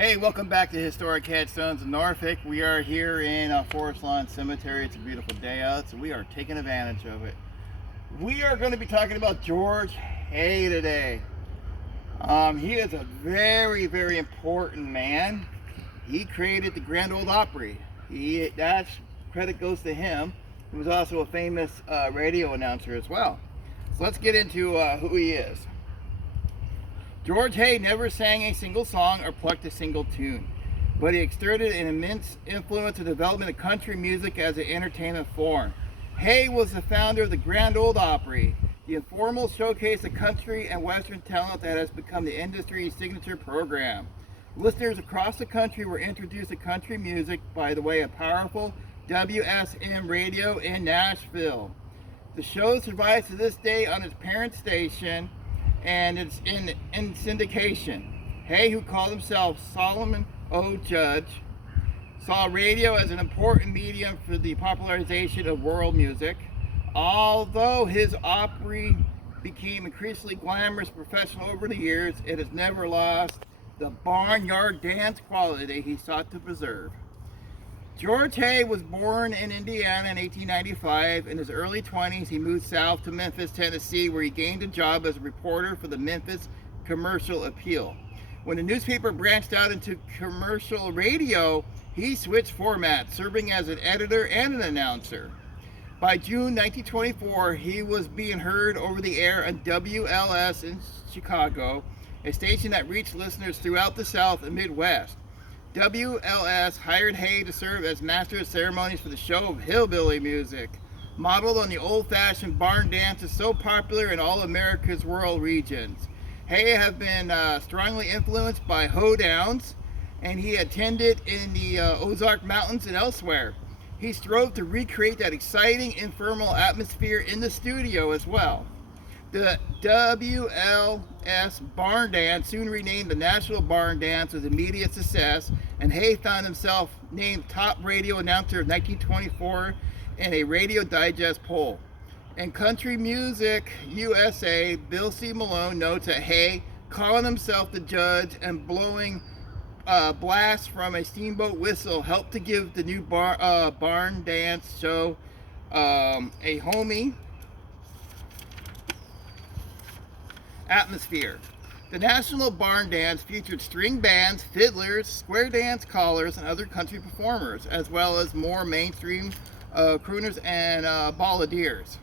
Hey, welcome back to Historic Headstones in Norfolk. We are here in Forest Lawn Cemetery. It's a beautiful day out, so we are taking advantage of it. We are going to be talking about George Hay today. He is a very, very important man. He created the Grand Ole Opry. That credit goes to him. He was also a famous radio announcer as well. So let's get into who he is. George Hay never sang a single song or plucked a single tune, but he exerted an immense influence in the development of country music as an entertainment form. Hay was the founder of the Grand Ole Opry, the informal showcase of country and western talent that has become the industry's signature program. Listeners across the country were introduced to country music by the way of powerful WSM radio in Nashville. The show survives to this day on its parent station, and it's in syndication. Hay, who called himself Solomon O. Judge, saw radio as an important medium for the popularization of world music. Although his Opry became increasingly glamorous professional over the years, it has never lost the barnyard dance quality he sought to preserve. George Hay was born in Indiana in 1895. In his early 20s, he moved south to Memphis, Tennessee, where he gained a job as a reporter for the Memphis Commercial Appeal. When the newspaper branched out into commercial radio, he switched formats, serving as an editor and an announcer. By June 1924, he was being heard over the air on WLS in Chicago, a station that reached listeners throughout the South and Midwest. WLS hired Hay to serve as master of ceremonies for the show of hillbilly music, modeled on the old-fashioned barn dances so popular in all America's rural regions. Hay has been strongly influenced by hoedowns, and he attended in the Ozark Mountains and elsewhere. He strove to recreate that exciting informal atmosphere in the studio as well. The WLS Barn Dance, soon renamed the National Barn Dance, was immediate success, and Hay found himself named top radio announcer of 1924 in a Radio Digest poll. In Country Music USA, Bill C. Malone notes that Hay, calling himself the judge and blowing blasts from a steamboat whistle, helped to give the new barn dance show a homey atmosphere. The National Barn Dance featured string bands, fiddlers, square dance callers, and other country performers, as well as more mainstream crooners and balladeers.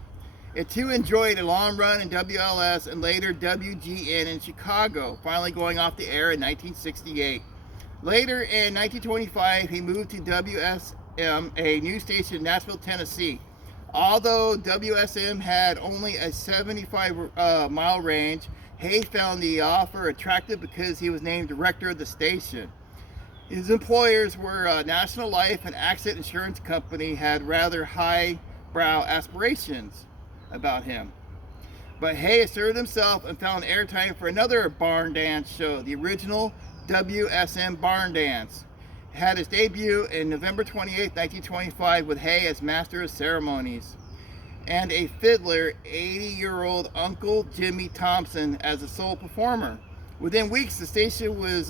It too enjoyed a long run in WLS and later WGN in Chicago, finally going off the air in 1968. Later in 1925, he moved to WSM, a new station in Nashville, Tennessee. Although WSM had only a 75-mile range, Hay found the offer attractive because he was named director of the station. His employers were National Life and Accident Insurance Company, had rather high-brow aspirations about him. But Hay asserted himself and found airtime for another barn dance show, the original WSM Barn Dance. Had his debut in November 28, 1925, with Hay as master of ceremonies, and a fiddler, 80-year-old Uncle Jimmy Thompson, as the sole performer. Within weeks, the station was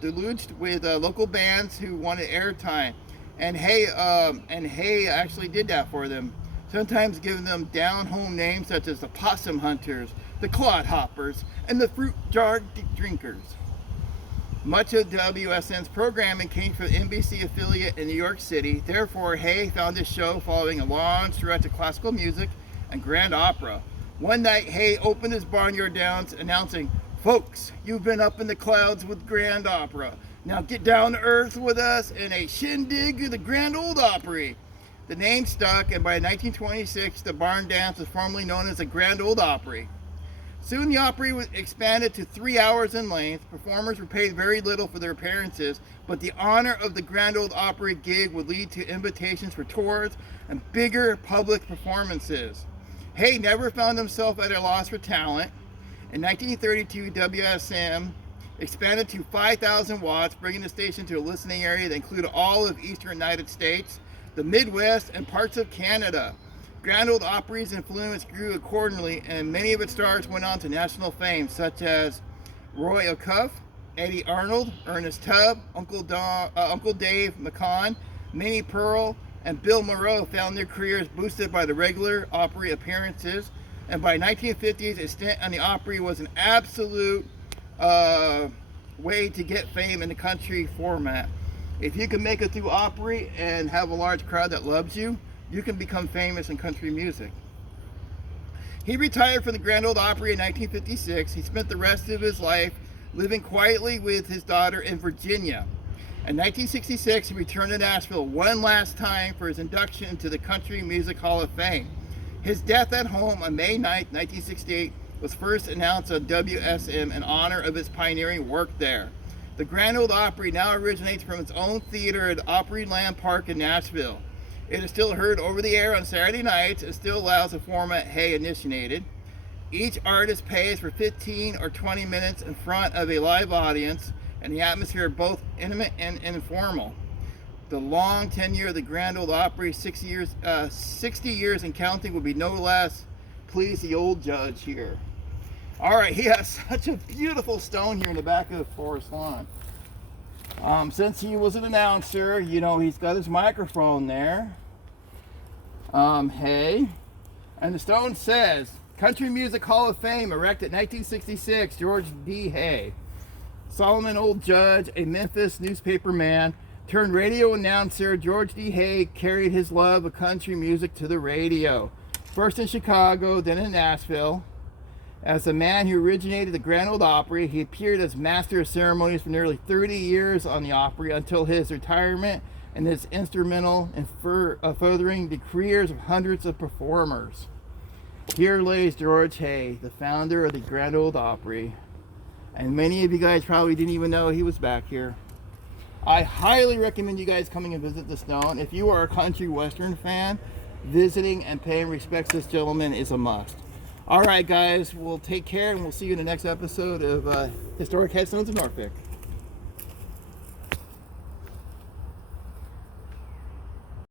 deluged with local bands who wanted airtime, and Hay actually did that for them, sometimes giving them down-home names such as the Possum Hunters, the Clodhoppers, and the Fruit Jar Drinkers. Much of WSN's programming came from the NBC affiliate in New York City. Therefore, Hay found his show following a long stretch of classical music and grand opera. One night, Hay opened his barnyard dance, announcing, "Folks, you've been up in the clouds with grand opera. Now get down to earth with us in a shindig of the Grand Ole Opry." The name stuck, and by 1926, the barn dance was formally known as the Grand Ole Opry. Soon the Opry was expanded to 3 hours in length. Performers were paid very little for their appearances, but the honor of the Grand Ole Opry gig would lead to invitations for tours and bigger public performances. Hay never found himself at a loss for talent. In 1932, WSM expanded to 5,000 watts, bringing the station to a listening area that included all of eastern United States, the Midwest, and parts of Canada. Grand Ole Opry's influence grew accordingly, and many of its stars went on to national fame, such as Roy O'Cuff, Eddie Arnold, Ernest Tubb, Uncle Dave McCon, Minnie Pearl, and Bill Monroe found their careers boosted by the regular Opry appearances. And by 1950s, a stint on the Opry was an absolute way to get fame in the country format. If you can make it through Opry and have a large crowd that loves you, you can become famous in country music. He retired from the Grand Ole Opry in 1956. He spent the rest of his life living quietly with his daughter in Virginia. In 1966, he returned to Nashville one last time for his induction into the Country Music Hall of Fame. His death at home on May 9, 1968, was first announced on WSM in honor of his pioneering work there. The Grand Ole Opry now originates from its own theater at Opryland Park in Nashville. It is still heard over the air on Saturday nights and still allows the format Hay initiated. Each artist pays for 15 or 20 minutes in front of a live audience, and the atmosphere is both intimate and informal. The long tenure of the Grand Ole Opry, 60 years and counting, will be no less. Please the old judge here. All right, he has such a beautiful stone here in the back of the forest lawn. Since he was an announcer, you know, he's got his microphone there. Hay. And the stone says, Country Music Hall of Fame, erected 1966, George D. Hay. Solomon Old Judge, a Memphis newspaper man, turned radio announcer, George D. Hay carried his love of country music to the radio. First in Chicago, then in Nashville. As the man who originated the Grand Ole Opry, he appeared as master of ceremonies for nearly 30 years on the Opry until his retirement, and is instrumental in furthering the careers of hundreds of performers. Here lays George Hay, the founder of the Grand Ole Opry. And many of you guys probably didn't even know he was back here. I highly recommend you guys coming and visit the stone. If you are a country western fan, visiting and paying respects to this gentleman is a must. All right, guys, we'll take care, and we'll see you in the next episode of Historic Headstones of Norfolk.